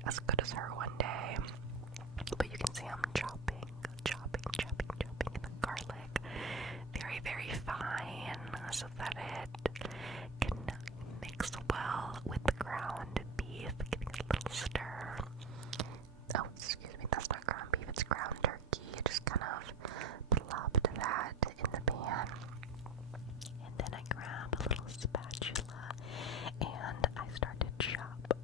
be as good as her one day. But you can see I'm chopping the garlic very, very fine so that it can mix well with the ground beef, giving it a little stir. Oh, excuse me, that's not ground beef, it's ground turkey. Just kind of plopped that in the pan. And then I grab a little spatula and I start to chop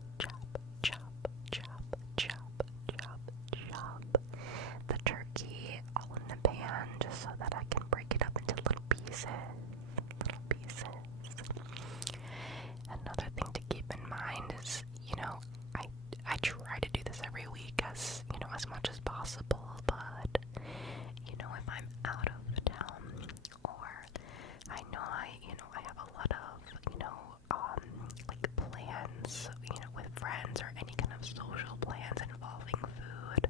the turkey all in the pan just so that I can break it up into little pieces. Another thing to keep in mind is, I try to do this every week as much as possible, but, if I'm out of town or I know I have a lot of, like plans, with friends or any kind of social plans involving food,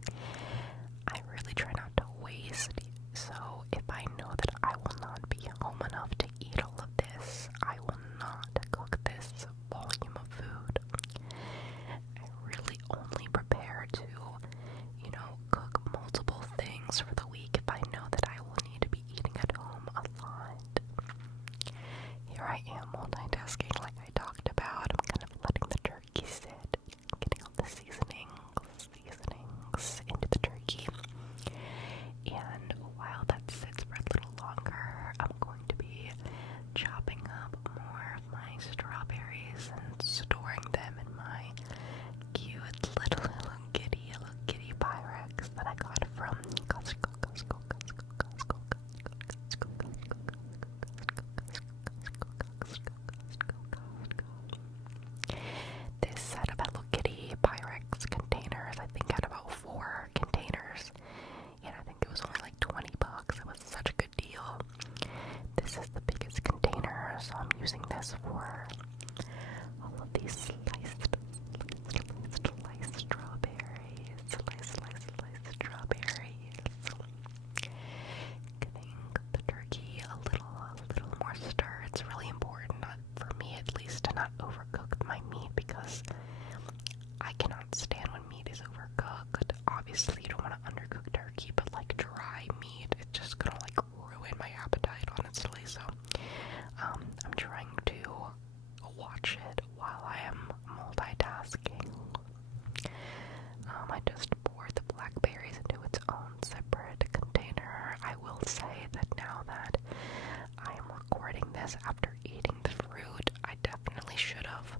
I really try not to waste. So if I know that I will not be home enough to eat all of this, I will not cook this volume of food. I really only prepare to, cook multiple things for the week if I know that I will need to be eating at home a lot. Here I am multitasking like I talked about. I'm kind of letting the turkey sit, getting all the seasonings into the turkey. And while that sits for a little longer, I'm going to be chopping up more of my strawberries and storing them in my cute little kitty Pyrex that I got from Costco. This set of Hello Kitty Pyrex containers, I think, had about 4 containers, and I think it was only like $20. It was such a good deal. This is the biggest container, so I'm using this for all of these sliced strawberries. Giving the turkey a little more stir. It's really important, for me at least, to not overcook my meat because I cannot stand when meat is overcooked. Obviously, you don't want to undercook turkey, but like dry meat, it's just gonna like ruin my appetite, honestly. So, I'm trying to watch it while I am multitasking. I just poured the blackberries into its own separate container. I will say that now that I am recording this after eating the fruit, I definitely should have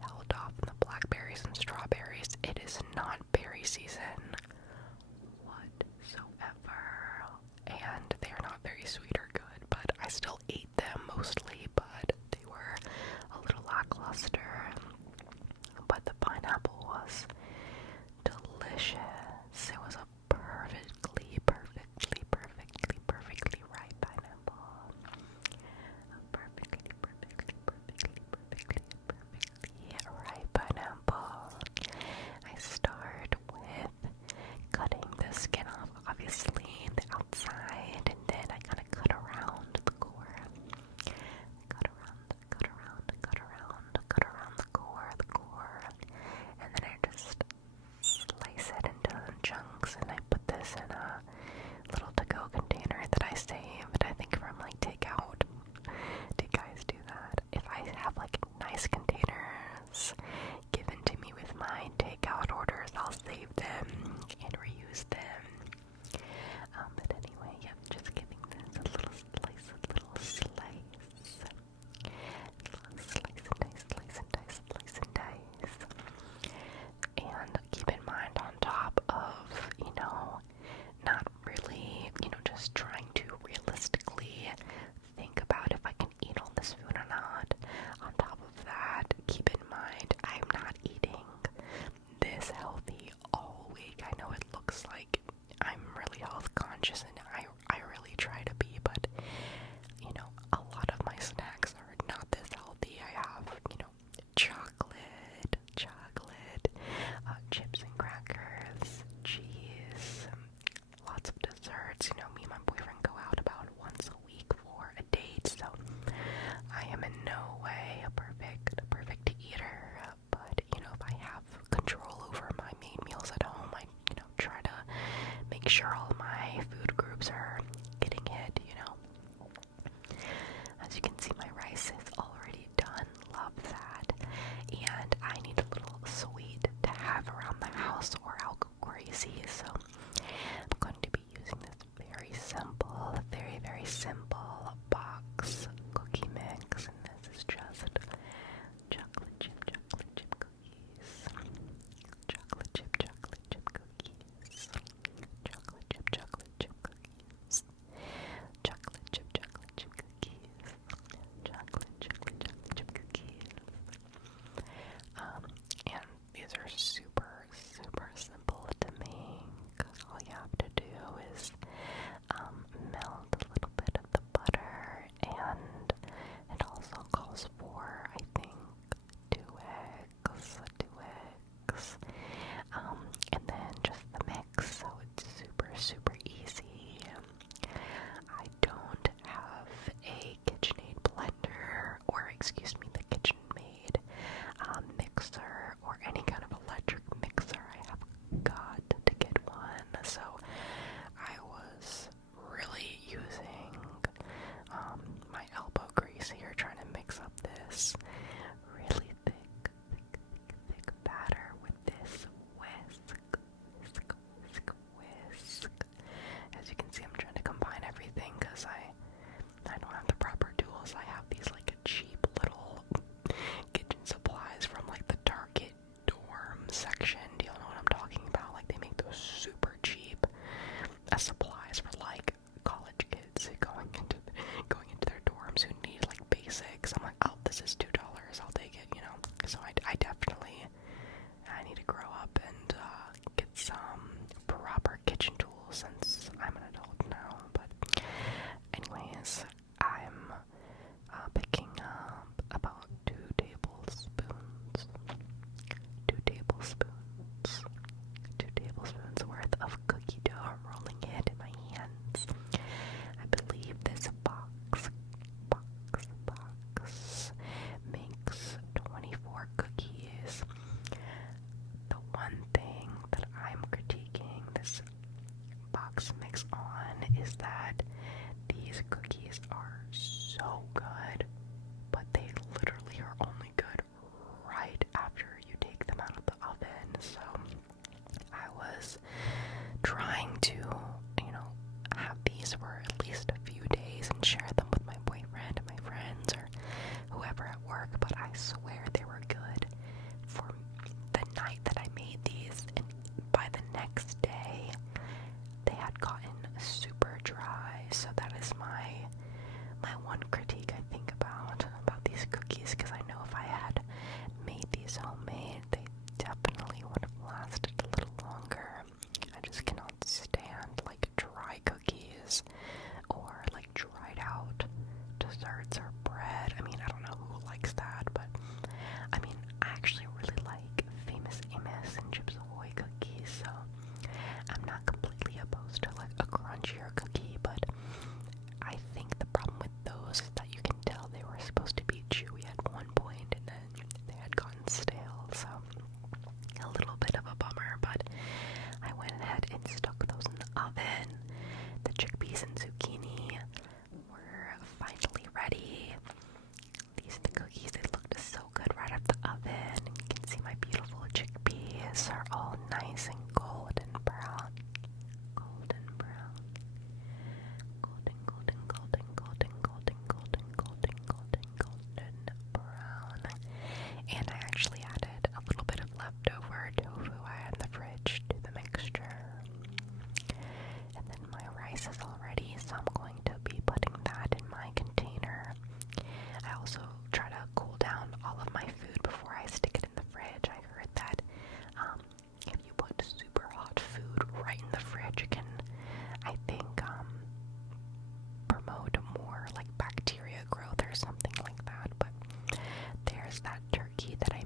held off on the blackberries and strawberries. It is not berry season whatsoever, and they are not very sweet or good, but I still ate them mostly, but they were a little lackluster. But the pineapple was delicious. It was a perfectly ripe pineapple. A perfectly ripe pineapple. I start with cutting the skin off, obviously, the outside, and then I kind of cut around the core. Cut around the core, and then I just slice it into chunks, and I put this in a little to-go container that I saved, I think, from like takeout. Do you guys do that? If I have like nice containers given to me with my takeout orders, I'll save them and reuse them. But anyway, yeah, just giving this a little slice and dice. And keep in mind, on top of, not really, just trying to realistically think about if I can eat all this food or not. On top of that, keep in mind, I'm not eating this healthy all week. I know it looks like I'm really health conscious, and I really try to be, but, a lot of my snacks are not this healthy. I have, chocolate, chips and crackers, cheese, lots of desserts. Me and my boyfriend go out about once a week for a date, so I am in no way a perfect eater, but, if I have control over one thing that I'm critiquing this box mix on is that these cookies are so good, but they literally are only good right after you take them out of the oven. So I was trying to, have these for at least a few days and share them with my boyfriend and my friends or whoever at work, but I swear they were good for the night that I made these, and by the next day they had gotten super dry. So that is my one critique, I think, about these cookies, because I know if I had made these homemade, they definitely would have lasted a little longer. I just cannot stand like dry cookies or like dried out desserts or bread. I mean, I don't know who likes that, but I mean, I actually really like Famous Amos and Chips Ahoy cookies, so I'm not completely opposed to like a crunchier cookie, but I think the problem with those is that you can tell they were supposed to be chewy at one point and then they had gotten stale, so a little bit of a bummer, but I went ahead and stuck those in the oven. The chickpeas and zucchini were finally ready. These are the cookies. They looked so good right out the oven. And you can see my beautiful chickpeas are all nice and golden brown. Golden brown. Golden, golden, golden, golden, golden, golden, golden, golden, golden brown. And I actually added a little bit of leftover tofu I had in the fridge to the mixture. And then my rice is all ready, so I'm going to be putting that in my container. I also try to cool down all of my food before I stick it in the fridge. I heard that if you put super hot food right in the fridge, it can, I think, promote more like bacteria growth or something like that. But there's that turkey that I